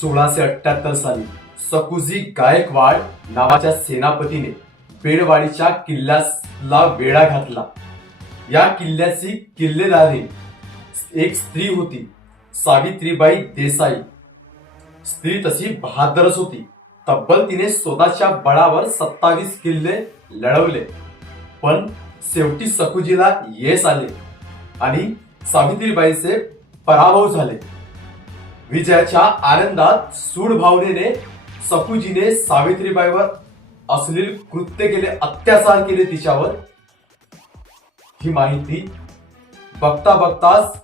सोळाशे अठ्याहत्तर साली सकुजी गायकवाड नावाच्या सेनापतीने बेडवाडीच्या किल्ल्याला वेढा घातला. या किल्ल्याची किल्लेदारी एक स्त्री होती सावित्रीबाई देसाई. स्त्री तशी बहादरच होती. तब्बल तिने स्वतःच्या बळावर सत्तावीस किल्ले लढवले. पण शेवटी सकुजीला यश आले आणि सावित्रीबाईचे पराभव झाले. विजयाच्या आनंदात सूड भावनेने सकुजीने सावित्रीबाईवर अश्लील कृत्य केले अत्याचार केले तिच्यावर. ही माहिती बघता बघताच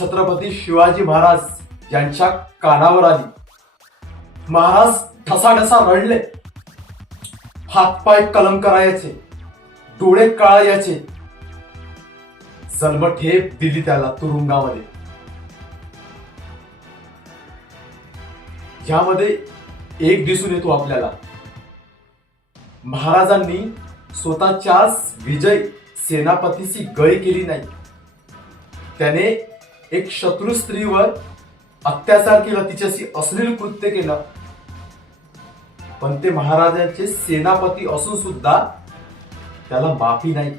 छत्रपती शिवाजी महाराज यांच्या कानावर आली. महाराज ठसाठसा रडले. हातपाय कलम करायचे डोळे काळायचे. जन्मठेप दिली त्याला तुरुंगामध्ये. ह्यामध्ये एक दिसून येतो आपल्याला. महाराजांनी स्वतःच्याच विजय सेनापतीची गय केली नाही. त्याने एक शत्रू स्त्रीवर अत्याचार केला तिच्याशी अश्लील कृत्य केलं. पण ते महाराजांचे सेनापती असून सुद्धा त्याला माफी नाही.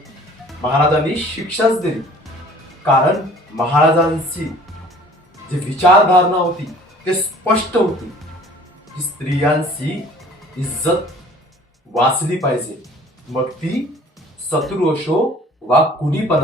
महाराजांनी शिक्षाच दिली. कारण महाराजांची जी विचारधारणा होती हे स्पष्ट होते की स्त्रियांची इज्जत वाचली पाहिजे. मग ती शत्रू असो वा कुणी पण